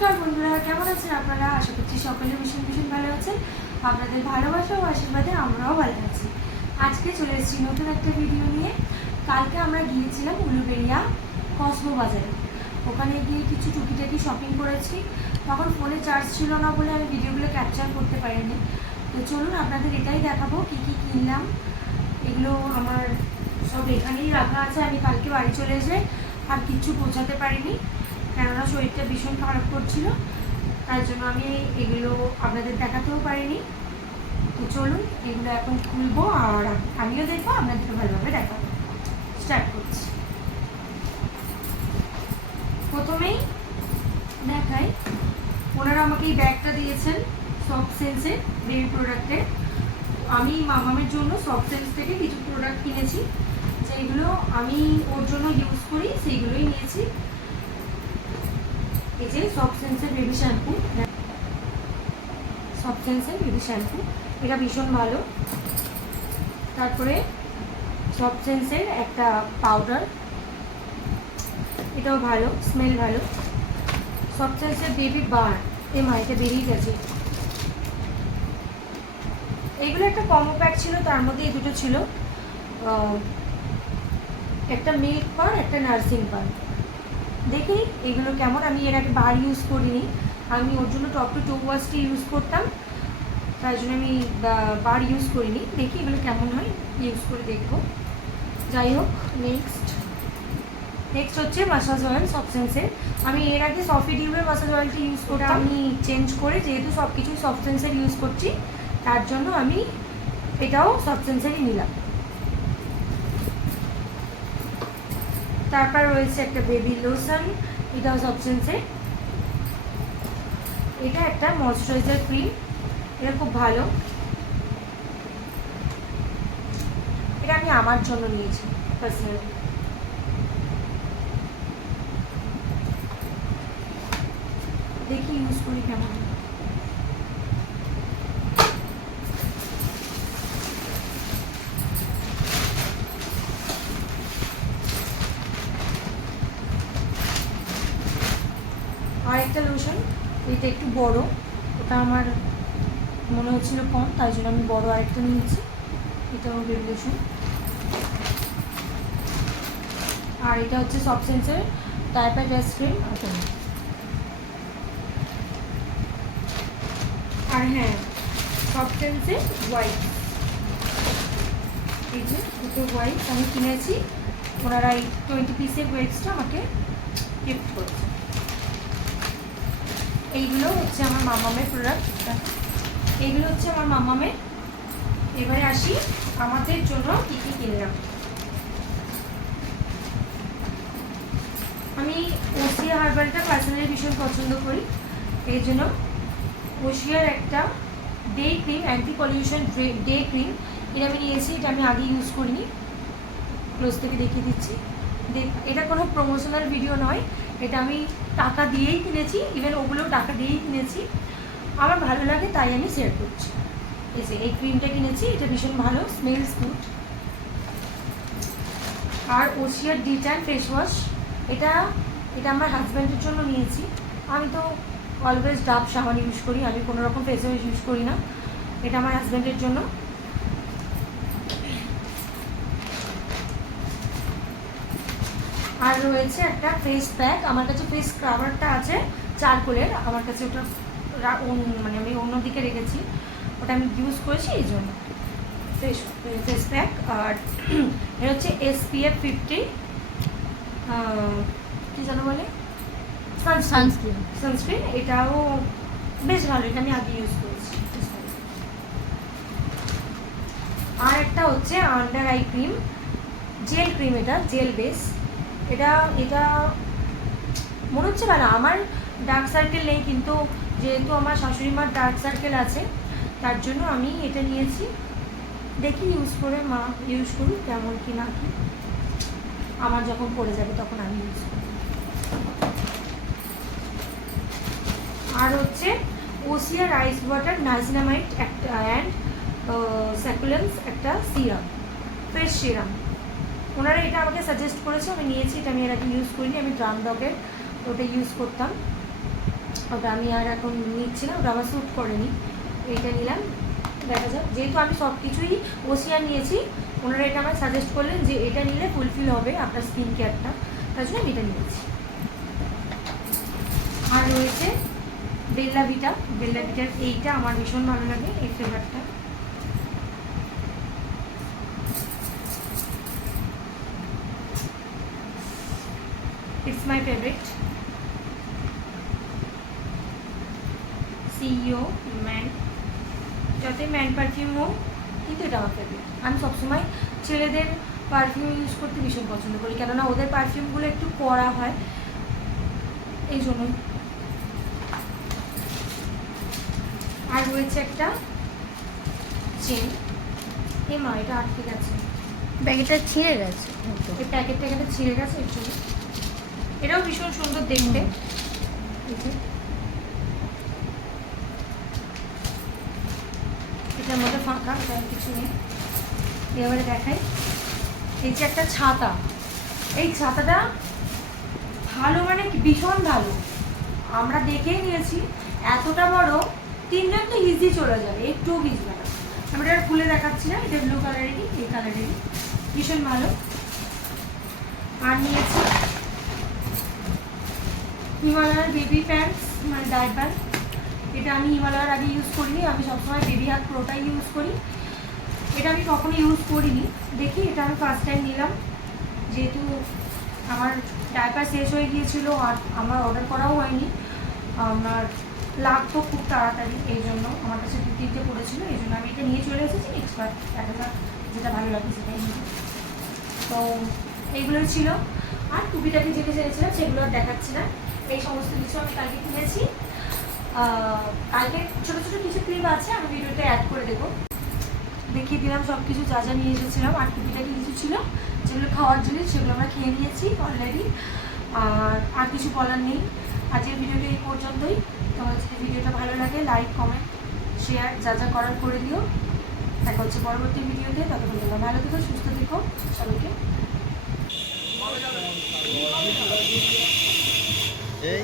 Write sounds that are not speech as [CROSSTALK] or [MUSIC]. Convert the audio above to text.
নমস্কার বন্ধুরা, কেমন আছেন আপনারা? আশা করছি সকলে ভীষণ ভীষণ ভালো আছেন। আপনাদের ভালোবাসা ও আশীর্বাদে আমরাও ভালো আছি। আজকে চলে এসেছি নতুন একটা ভিডিও নিয়ে। কালকে আমরা গিয়েছিলাম উলুবেড়িয়া কসমো বাজারে। ওখানে গিয়ে কিছু টুকিটাকি শপিং করেছি। তখন ফোনে চার্জ ছিল না বলে আমি ভিডিওগুলো ক্যাপচার করতে পারিনি। তো চলুন আপনাদের এটাই দেখাবো, কী কী কিনলাম। এগুলো আমার সব এখানেই রাখা আছে। আমি কালকে বাড়ি চলে এসে আর কিচ্ছু পৌঁছাতে পারিনি। কেননা শরীরটা ভীষণ খারাপ করছিল, তার জন্য আমি এগুলো আপনাদের দেখাতেও পারিনি। তো চলুন, এগুলো এখন খুলবো আর আমিও দেখব আপনাদেরকে ভালোভাবে দেখাবো। স্টার্ট করছি। প্রথমেই দেখাই, ওনারা আমাকে এই ব্যাগটা দিয়েছেন সফট সেন্সের বেবি প্রোডাক্টের আমি মামামের জন্য সফট সেন্স থেকে কিছু প্রোডাক্ট কিনেছি, যেগুলো আমি ওর জন্য ইউজ করি, সেইগুলোই নিয়েছি। এই যে সফট সেন্সের বেবি শ্যাম্পু সফট সেন্সের বেবি শ্যাম্পু এটা ভীষণ ভালো। তারপরে সফট সেন্সের একটা পাউডার এটাও ভালো স্মেল ভালো। সফট সেন্সের বেবি বার এ মা এটা বেরিয়ে গেছে। এইগুলো একটা কম্বো প্যাক ছিল, তার মধ্যে এই দুটো ছিল। একটা মিল্ক পার একটা নার্সিং পার দেখি এগুলো কেমন। আমি এর আগে বার ইউজ করিনি। আমি ওর জন্য টপ টু টু ওয়াশটি ইউজ করতাম। তার জন্য আমি বার ইউজ করিনি। দেখি এগুলো কেমন হয় ইউজ করে দেখব। যাই হোক নেক্সট নেক্সট হচ্ছে মাসাজ অয়েল সবসেন্সের আমি এর আগে সফি টিউবের মাসাজ অয়েলটি ইউজ করে আমি চেঞ্জ করে যেহেতু সব কিছু সবসেন্সের ইউজ করছি তার জন্য আমি এটাও সবসেন্সেরই নিলাম। তারপর রয়েছে একটা বেবি লোশন এটাও সবসেন্সের এটা একটা ময়শ্চারাইজার ক্রিম এটা খুব ভালো। এটা আমি আমার জন্য নিয়েছি পার্সোনালি দেখি ইউজ করি কেমন আর একটা লোশন এটা একটু বড়। ওটা আমার মনে হচ্ছিল কম, তাই জন্য আমি বড় আরেকটা নিয়েছি। এটাও বেবি লোশন আর এটা হচ্ছে সব সেন্সের টাইপাইড আইসক্রিম আর হ্যাঁ সব সেন্সের হোয়াইট এই যে দুটো হোয়াইট আমি কিনেছি। ওনারা এই টোয়েন্টি পিসের হোয়াইটসটা আমাকে গিফট করেছে। এইগুলো হচ্ছে আমার মামামের প্রোডাক্ট এইগুলো হচ্ছে আমার মামামের। এবারে আসি আমাদের জন্য কী কী কিনলাম। আমি ওসিয়া হার্বালটা পার্সোনালি ভীষণ পছন্দ করি। এই জন্য ওসিয়ার একটা day cream anti pollution day cream এটা আমি নিয়েছি, এটা আমি আগে ইউজ করিনি। ক্লোজ থেকে দেখিয়ে দিচ্ছি। এটা কোনো প্রমোশনাল ভিডিও নয়। এটা আমি টাকা দিয়েই কিনেছি ইভেন ওগুলো টাকা দিয়েই কিনেছি। আমার ভালো লাগে, তাই আমি শেয়ার করছি। এই যে, এই ক্রিমটা কিনেছি, এটা ভীষণ ভালো স্মেলস গুড আর ওশিয়ার ডিটান ফেস ওয়াশ এটা এটা আমার হাজব্যান্ডের জন্য নিয়েছি। আমি তো অলওয়েজ ডাব, সাবান ইউজ করি, আমি কোনো রকম ফেস ওয়াশ ইউজ করি না। এটা আমার হাজব্যান্ডের জন্য। আর রয়েছে একটা ফেস প্যাক আমার কাছে ফেস স্ক্রাবারটা আছে চারকোলের। আমার কাছে ওটা মানে আমি অন্যদিকে রেখেছি। ওটা আমি ইউজ করেছি এই জন্য। ফেস ফেস প্যাক আর [CLEARS THROAT] এটা হচ্ছে এসপিএফ ফিফটি কী যেন বলে? সানস্ক্রিন সানস্ক্রিন এটাও বেশ ভালো। এটা আমি আগে ইউজ করেছি। আর একটা হচ্ছে under eye cream gel cream এটা জেল বেস এটা এটা মনে হচ্ছে ভালো আমার ডার্ক সার্কেল নেই, কিন্তু যেহেতু আমার শাশুড়ি মার ডার্ক সার্কেল আছে, তার জন্য আমি এটা নিয়েছি। দেখি ইউজ করে মা ইউজ করুক, কেমন কি না কি। আমার যখন পড়ে যাবে তখন আমি ইউজ করব। আর হচ্ছে ওসিয়া রাইস ওয়াটার নাইসিনামাইট একটা অ্যান্ড স্যাকুলেন্স একটা সিরাম ফেস সিরাম ওনারা এটা আমাকে সাজেস্ট করেছে, আমি নিয়েছি, এটা আমি এর আগে ইউজ করিনি, আমি ড্রাম ডগের ওটা ইউজ করতাম। ওটা আমি আর এখন নিচ্ছি না, ওটা আমার স্যুট করেনি। এইটা নিলাম, দেখা যাক। যেহেতু আমি সব কিছুই ওসিয়ার নিয়েছি, ওনারা এটা আমায় সাজেস্ট করলেন যে এটা নিলে ফুলফিল হবে আপনার স্কিন কেয়ারটা তার জন্য আমি এটা নিয়েছি। আর রয়েছে বেল্লা ভিটা বেল্লা ভিটার এইটা আমার ভীষণ ভালো লাগে, এই ফ্লেভারটা ইটস মাই ফেভারিট সিইও ম্যান যতই ম্যান পারফিউম হোক কিন্তু এটা আমার ফেভারিট আমি সবসময় ছেলেদের পারফিউম ইউজ করতে ভীষণ পছন্দ করি কেননা ওদের পারফিউমগুলো একটু কড়া হয় এই জন্যই। আর রয়েছে একটা চেন এ মা এটা আটকে গেছে। ব্যাগটা ছিঁড়ে গেছে। এই প্যাকেট ট্যাকেটে ছিঁড়ে গেছে জন্য। এটাও ভীষণ সুন্দর দেখতে। এটার মধ্যে ফাঁকা কিছু নেই। এবারে দেখাই। এই যে একটা ছাতা। এই ছাতাটা ভালো মানে ভীষণ ভালো। আমরা দেখেই নিয়েছি, এতটা বড়, তিনজন তো ইজি চলে যাবে একটুও ভিজবে না। আমরা এটা খুলে দেখাচ্ছি না, এটা ব্লু কালারেরই এই কালারেরই ভীষণ ভালো। আর নিয়েছি হিমালয়ার বেবি প্যান্টস মানে ডাইপার এটা আমি হিমালয়ার আগে ইউজ করিনি, আমি সবসময় বেবি হাত প্রোটাই ইউজ করি। এটা আমি কখনো ইউজ করিনি। দেখি, এটা আমি ফার্স্ট টাইম নিলাম। যেহেতু আমার ডাইপার শেষ হয়ে গিয়েছিল আর আমার অর্ডার করাও হয়নি, আমার লাগতো খুব তাড়াতাড়ি, এই জন্য আমার কাছে দু তিনটে পড়েছিল, এই জন্য আমি এটা নিয়ে চলে এসেছি। এক্সপার্ট একটা যেটা ভালো লাগে সেটাই নিয়ে তো এইগুলো ছিল। আর টুপিটাকে যেটা চেয়েছিলাম সেগুলো আর দেখাচ্ছি না। এই সমস্ত কিছু আমি কালকে কিনেছি। কালকে ছোটো ছোটো কিছু ক্লিপ আছে, আমি ভিডিওতে অ্যাড করে দেবো। দেখিয়ে দিলাম সব কিছু যা যা নিয়ে এসেছিলাম, আর টুপিটাকে কিছু ছিল, যেগুলো খাওয়ার জিনিস, সেগুলো আমরা খেয়ে নিয়েছি অলরেডি আর আর কিছু বলার নেই। আজকের ভিডিওটা এই পর্যন্তই। তোমার যদি ভিডিওটা ভালো লাগে লাইক কমেন্ট শেয়ার যা যা করার করে দিও। দেখা হচ্ছে পরবর্তী ভিডিওতে। ততক্ষণ তোমরা ভালো থেকো, সুস্থ থেকো। সবাইকে। এই